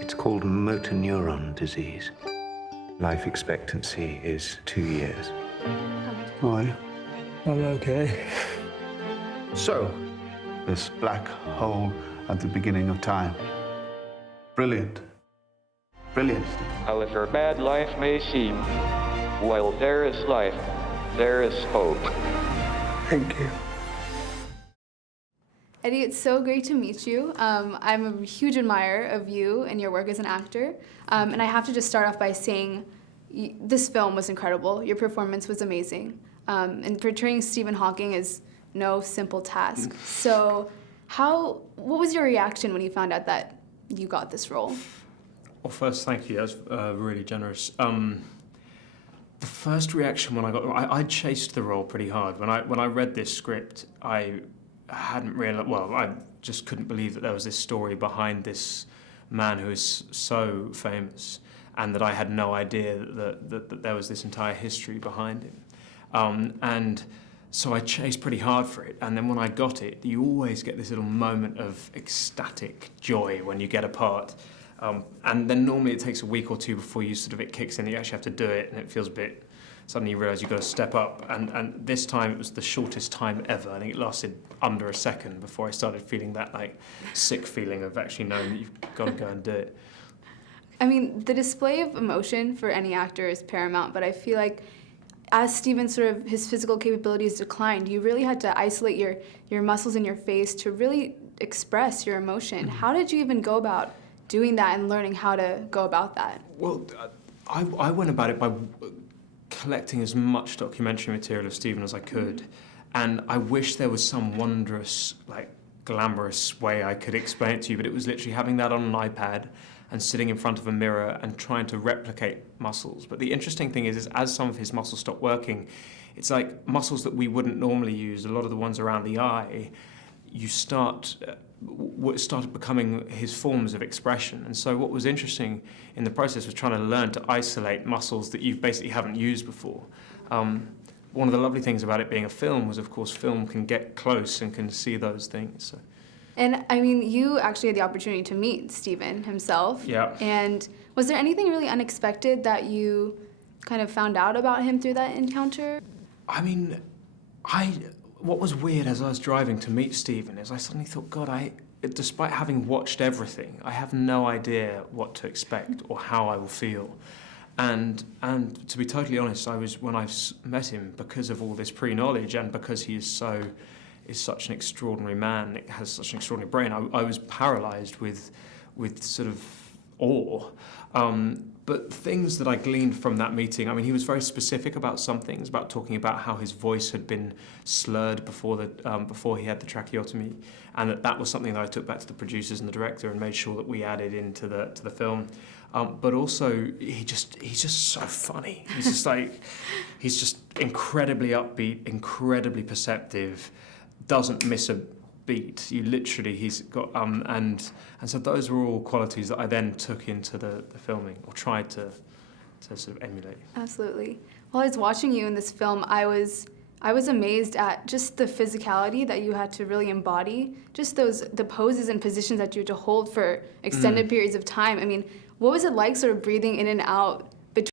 It's called motor neuron disease. Life expectancy is 2 years. Why? I'm okay. So, this black hole at the beginning of time. Brilliant. Brilliant, Steve. However bad life may seem, while there is life, there is hope. Thank you. Eddie, it's so great to meet you. I'm a huge admirer of you and your work as an actor. And I have to just start off by saying this film was incredible. Your performance was amazing. And portraying Stephen Hawking is no simple task. So what was your reaction when you found out that you got this role? Well, first, thank you. That's really generous. The first reaction when I chased the role pretty hard. When I read this script, I hadn't realized. Well, I just couldn't believe that there was this story behind this man who is so famous, and that I had no idea that there was this entire history behind him. And so I chased pretty hard for it. And then when I got it, you always get this little moment of ecstatic joy when you get a part. And then normally it takes a week or two before it kicks in, that you actually have to do it, and it feels a bit, suddenly you realise you've got to step up. And this time it was the shortest time ever. I think it lasted under a second before I started feeling that sick feeling of actually knowing that you've got to go and do it. I mean, the display of emotion for any actor is paramount, but I feel like as Stephen his physical capabilities declined, you really had to isolate your muscles in your face to really express your emotion. How did you even go about doing that and learning how to go about that? Well, I went about it by collecting as much documentary material of Stephen as I could, and I wish there was some wondrous, glamorous way I could explain it to you, but it was literally having that on an iPad and sitting in front of a mirror and trying to replicate muscles. But the interesting thing is as some of his muscles stopped working, it's like muscles that we wouldn't normally use, a lot of the ones around the eye, what started becoming his forms of expression. And so what was interesting in the process was trying to learn to isolate muscles that you basically haven't used before. One of the lovely things about it being a film was, of course, film can get close and can see those things. So. And I mean, you actually had the opportunity to meet Stephen himself. Yeah. And was there anything really unexpected that you kind of found out about him through that encounter? I mean, what was weird as I was driving to meet Stephen is I suddenly thought, God, despite having watched everything, I have no idea what to expect or how I will feel. And to be totally honest, when I met him, because of all this pre-knowledge and because he is such an extraordinary man, has such an extraordinary brain, I was paralysed with sort of awe. But things that I gleaned from that meeting, I mean, he was very specific about some things, about talking about how his voice had been slurred before he had the tracheotomy, and that was something that I took back to the producers and the director and made sure that we added into the film. But also, he's just so funny. He's just incredibly upbeat, incredibly perceptive, doesn't miss a beat. He's got and so those were all qualities that I then took into the filming, or tried to sort of emulate. Absolutely. While I was watching you in this film, I was amazed at just the physicality that you had to really embody, just the poses and positions that you had to hold for extended periods of time. I mean, what was it like sort of breathing in and out